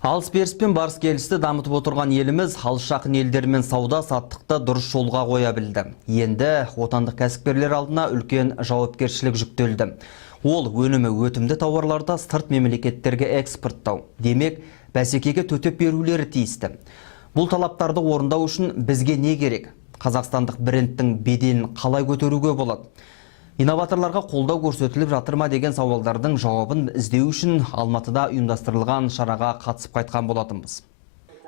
Алыс-беріспен барыс келісті дамытып отырған еліміз алыс жақын елдермен сауда саттықты дұрыс жолға қоя білді. Енді отандық кәсіпкерлер алдына үлкен жауапкершілік жүктелді. Ол өнімі өтімді тауарларды сырт мемлекеттерге экспорттау. Демек, бәсекеге төтеп берулері тиісті. Бұл талаптарды орындау үшін бізге не керек? Қазақстандық брендтің беделін қалай көтеруге болады? Инноваторларға қолдау көрсетіліп жатыр ма деген сауалдардың жауабын іздеу үшін Алматыда ұйымдастырылған шараға қатысып қайтқан болатынбыз.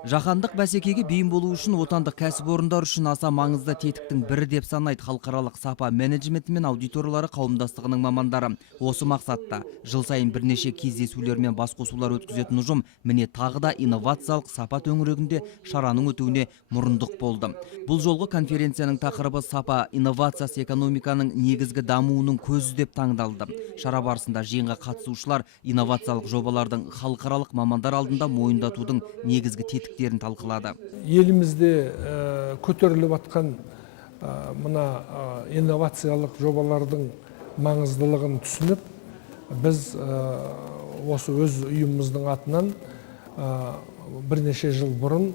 Жаһандық бәсекеге бейім болу үшін отандық кәсіпорындар үшін аса маңызды тетіктің бірі деп санайды халықаралық сапа менеджменті мен аудиторлары қауымдастығының мамандары. Осы мақсатта жыл сайын бірнеше кездесулер мен басқосулар өткізетін ұжым міне тағы да инновациялық сапа төңірегінде шараның өтуіне мұрындық болды. Бұл жолғы конференцияның тақырыбы сапа инновациясы экономиканың негізгі дамуының көзі деп таңдалды. Шара барысында жиынға қатысушылар инновациялық жобалардың халықаралық мамандар алдында мойындатудың негізгі тетіктерін талқылады. Елімізде көтеріліп атқан мына инновациялық жобалардың маңыздылығын түсініп, біз осы өз ұйымымыздың атынан бірнеше жыл бұрын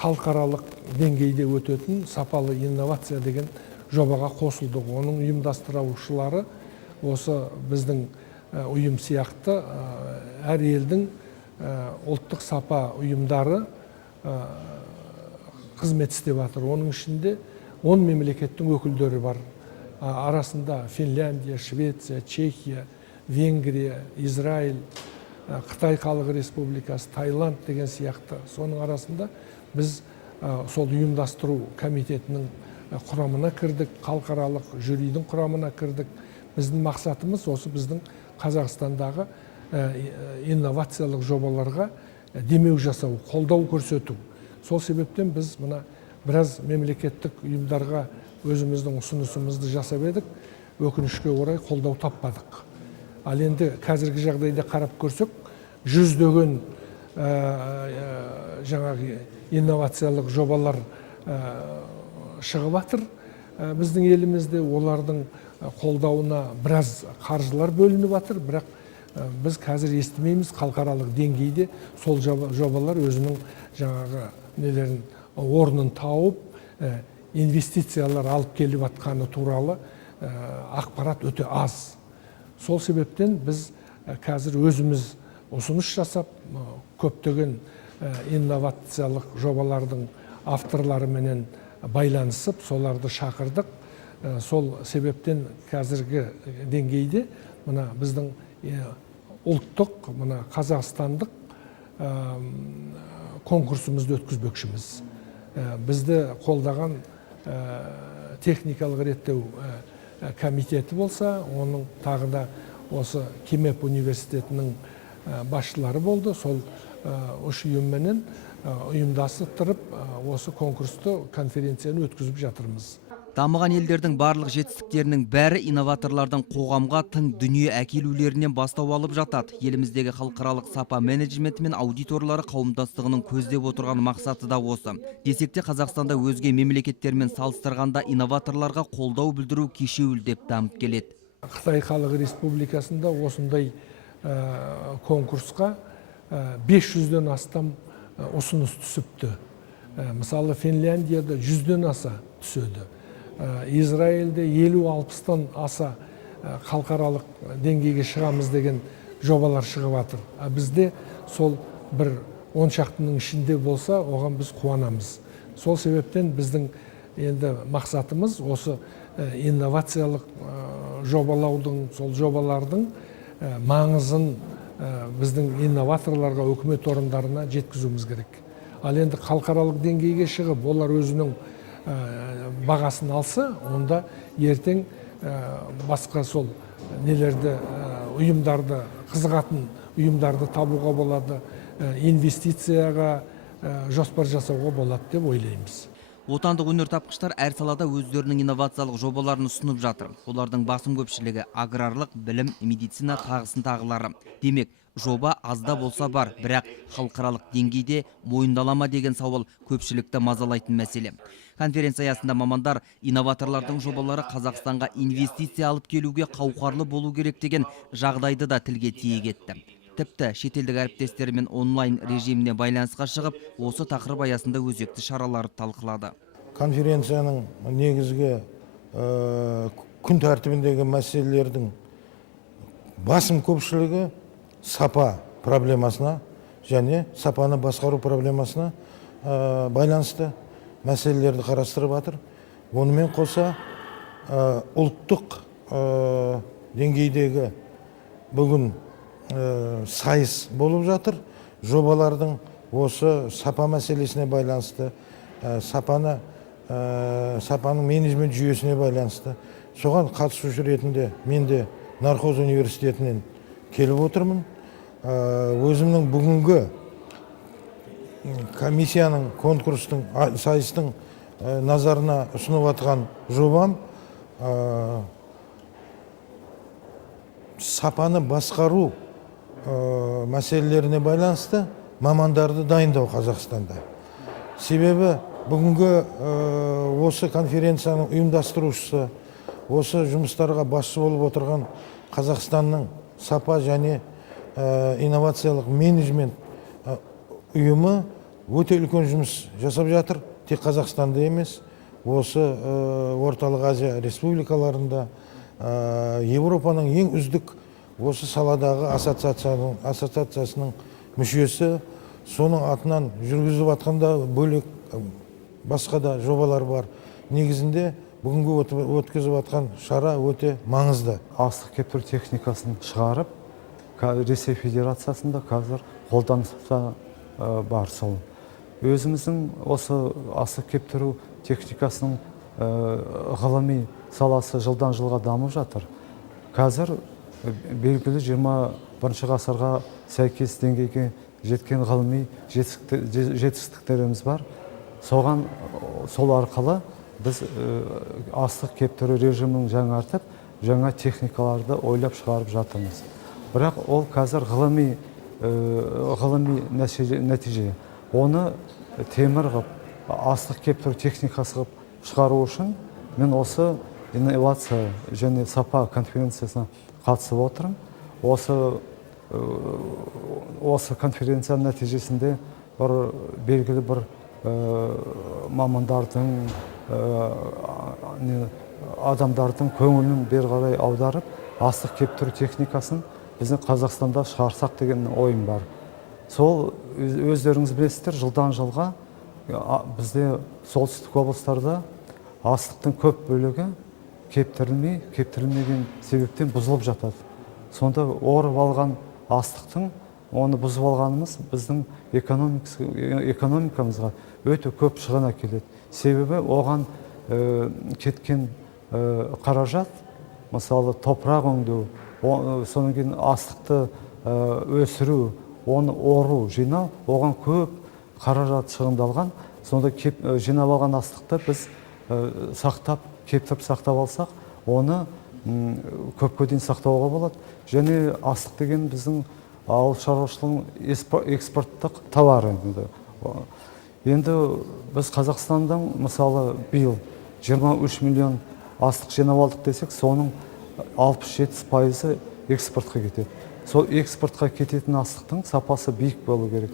халықаралық деңгейде өтетін сапалы инновация деген жобаға қосылдық. Оның ұйымдастырушылары осы біздің ұйым сияқты әр елдің ұлттық сапа ұйымдары қызмет істеп жатыр. Оның ішінде 10 мемлекеттің өкілдері бар. Арасында Финляндия, Швеция, Чехия, Венгрия, Израиль, Қытай Халық Республикасы, Таиланд деген сияқты. Соның арасында біз сол ұйымдастыру комитетінің құрамына кірдік, халықаралық жюридің құрамына кірдік. Біздің мақсатымыз осы біздің Қазақстандағы инновациялық жобаларға демеу жасау, қолдау көрсету. Сол себептен біз мына біраз мемлекеттік ұйымдарға өзіміздің ұсынысымызды жасап едік, өкінішке орай қолдау таппадық. Ал енді қазіргі жағдайда қарап көрсек, жүздеген жаңағы инновациялық жобалар шығып жатыр. Біздің елімізде олардың қолдауына біраз қаржылар бөлініп жатыр, бірақ біз қазір естімейміз халықаралық деңгейде сол жобалар өзінің жаңағы нелерін орнын тауып, инвестициялар алып келіп жатқаны туралы ақпарат өте аз. Сол себептен біз қазір өзіміз ұсыныс жасап, көптеген инновациялық жобалардың авторларыменен байланысып, соларды шақырдық. Сол себептен қазіргі деңгейде мына біздің ұлттық, мына қазақстандық конкурсымызды өткізбекшіміз. Бізді қолдаған техникалық реттеу комитеті болса, оның тағы да осы Кемеп университетінің басшылары болды. Сол үш ұйымменен ұйымдасып тұрып, осы конкурсты, конференцияны өткізіп жатырмыз. Дамыған елдердің барлық жетістіктерінің бәрі инноваторлардың қоғамға тың дүние әкелулерінен бастау алып жатады. Еліміздегі халықаралық сапа менеджменті мен аудиторлары қауымдастығының көздеп отырған мақсаты да осы. Десек те Қазақстанда өзге мемлекеттермен салыстырғанда инноваторларға қолдау білдіру кешеуілдеп дамып келеді. Қытай Халық Республикасында осындай конкурсқа 500-ден астам ұсыныс түсіпті. Мысалы Финляндияда 100-ден аса түседі. Израильде 50-60-тан аса халықаралық деңгейге шығамыз деген жобалар шығып жатыр. Бізде сол бір 10 шақтының ішінде болса, оған біз қуанамыз. Сол себептен біздің енді мақсатымыз осы инновациялық жобалаудың, сол жобалардың маңызын біздің инноваторларға, өкімет орындарына жеткізуіміз керек. Ал енді халықаралық деңгейге шығып, олар өзінің бағасын алса, онда ертең басқа сол нелерді, ұйымдарды, қызығатын ұйымдарды табуға болады, инвестицияға жоспар жасауға болады деп ойлаймыз. Отандық өнертапқыштар әр салада өздерінің инновациялық жобаларын ұсынып жатыр. Олардың басым көпшілігі аграрлық, білім, медицина тағысын тағылары. Демек, жоба азда болса бар, бірақ халықаралық деңгейде мойындалама деген сауал көпшілікті мазалайтын мәселе. Конференция аясында мамандар инноваторлардың жобалары Қазақстанға инвестиция алып келуге қауқарлы болу керек деген жағдайды да тілге тиек етті. тіпті шетелдік әріптестерімен онлайн режиміне байланысқа шығып, осы тақырып аясында өзекті шараларды талқылады. Конференцияның негізгі күн тәртібіндегі мәселелердің басым көпшілігі сапа проблемасына және сапаны басқару проблемасына байланысты мәселелерді қарастырып жатыр. Онымен қоса ұлттық деңгейдегі бүгін сайыс болып жатыр. Жобалардың осы сапа мәселесіне байланысты, сапаның менеджмент жүйесіне байланысты. Соған қатысушы ретінде мен де Нархоз университетінен келіп отырмын. Өзімнің бүгінгі комиссияның, конкурстың, сайыстың назарына ұсынып атқан жобам сапаны басқару мәселелеріне байланысты мамандарды дайындау Қазақстанда. Себебі бүгінгі осы конференцияның ұйымдастырушысы, осы жұмыстарға басшы болып отырған Қазақстанның сапа және инновациялық менеджмент ұйымы өте үлкен жұмыс жасап жатыр. Тек Қазақстанда емес, осы орталық Азия республикаларында, Европаның ең үздік осы саладағы ассоциациясының мүшесі, соның атынан жүргізіп атқанда бөлек басқа да жобалар бар. Негізінде бүгінгі өткізіп атқан шара өте маңызды. Астық кептіру техникасын шығарып, Ресей Федерациясында қазір қолданыста бар сол. Өзіміздің осы астық кептіру техникасының ғылыми саласы жылдан жылға дамып жатыр. Қазір белгілі 21 ғасырға сәйкес деңгейге жеткен ғылыми жетістіктеріміз бар. Сол арқылы біз астық кептіру режимін жаңартып, жаңа техникаларды ойлап шығарып жатырмыз. Бірақ ол қазір ғылыми нәтиже. Оны темір ғып, астық кептіру техникасы ғып шығару үшін мен осы инновация және сапа конференциясына қатысып отырмын. Осы конференцияның нәтижесінде белгілі бір мамандардың, адамдардың көңілін бері қарай аударып, астық кептіру техникасын біздің Қазақстанда шығарсақ деген ойым бар. Сол өздеріңіз білесіздер, жылдан жылға бізде солтүстік облыстарда астықтың көп бөлігі кептірілмеген себептен бұзылып жатады. Сонда орып алған астықтың, оны бұзып алғанымыз біздің экономикамызға өте көп шығын әкеледі. Себебі оған кеткен қаражат, мысалы топырақ өңдеу, содан кейін астықты өсіру, оны ору, жинау, оған көп қаражат шығындалған. Сонда жинап алған астықты біз кептіріп сақтап алсақ, оны көпке дейін сақтауға болады. Және астық деген біздің ауыл шаруашылығының экспорттық товары. Енді біз Қазақстандан мысалы биыл 23 миллион астық жинап алдық десек, соның 67% экспортқа кетеді. Сол экспортқа кететін астықтың сапасы биік болу керек.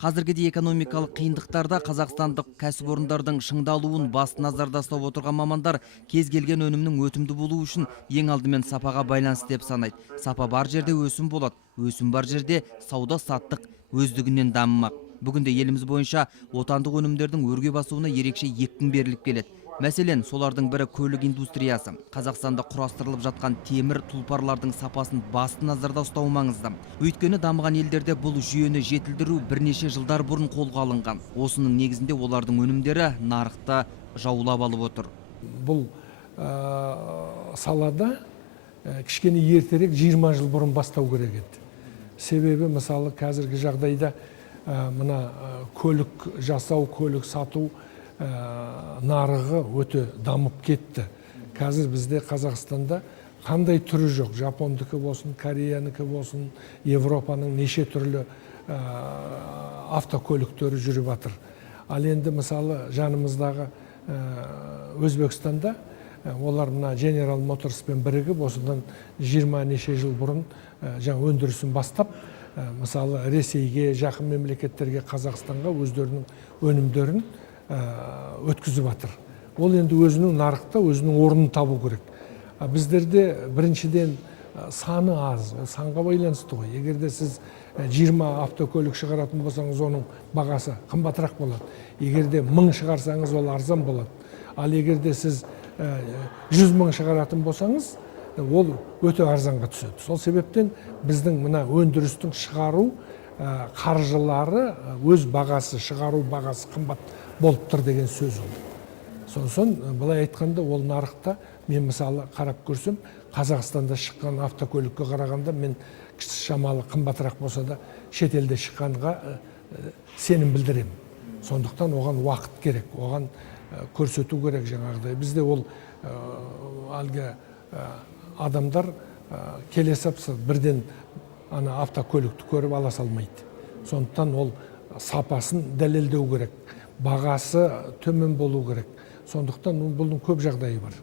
Қазіргіде экономикалық қиындықтарда қазақстандық кәсіпорындардың шыңдалуын басты назарда ұстап отырған мамандар кез келген өнімнің өтімді болуы үшін ең алдымен сапаға байланысты деп санайды. Сапа бар жерде өсім болады, өсім бар жерде сауда-саттық өздігінен дамымақ. Бүгінде еліміз бойынша отандық өнімдердің өрге басуына ерекше екпін беріліп келеді. Мәселен, солардың бірі көлік индустриясы. Қазақстанда құрастырылып жатқан темір тұлпарлардың сапасын басты назарда ұстау маңызды. Өйткені дамыған елдерде бұл жүйені жетілдіру бірнеше жылдар бұрын қолға алынған. Осының негізінде олардың өнімдері нарықты жаулап алып отыр. Бұл салада кішкене ертерек 20 жыл бұрын бастау керек еді. Себебі мысалы қазіргі жағдайда мына көлік жасау, көлік сату нарығы өте дамып кетті. Қазір бізде Қазақстанда қандай түрі жоқ. Жапондікі болсын, Кореянікі болсын, Европаның неше түрлі автокөліктері жүріп жатыр. Ал енді мысалы жанымыздағы Өзбекстанда олар мына General Motorspен бірігіп, осыдан 20 неше жыл бұрын өндірісін бастап, мысалы Ресейге, жақын мемлекеттерге, Қазақстанға өздерінің өнімдерін өткізіп жатыр. Ол енді өзінің нарықта өзінің орнын табу керек. Біздерде біріншіден саны аз, ол санға байланысты ғой. Егер де сіз 20 автокөлік шығаратын болсаңыз, оның бағасы қымбатырақ болады. Егер де 1000 шығарсаңыз, ол арзан болады. Ал егер де сіз 100 000 шығаратын болсаңыз, ол өте арзанға түседі. Сол себептен біздің мына өндірістің шығару қаржылары өз бағасы, шығару бағасы қымбат болып тұр деген сөз ол. Сосын былай айтқанда ол нарықта мен мысалы қарап көрсем, Қазақстанда шыққан автокөлікке қарағанда мен шамалы қымбатырақ болса да шетелде шыққанға сенім білдірем. Сондықтан оған уақыт керек, оған көрсету керек жаңағыдай. Бізде ол әлгі адамдар келе сапса бірден ана автокөлікті көріп ала салмайды. Сондықтан ол сапасын дәлелдеу керек, бағасы төмен болу керек. Сондықтан бұның көп жағдайы бар.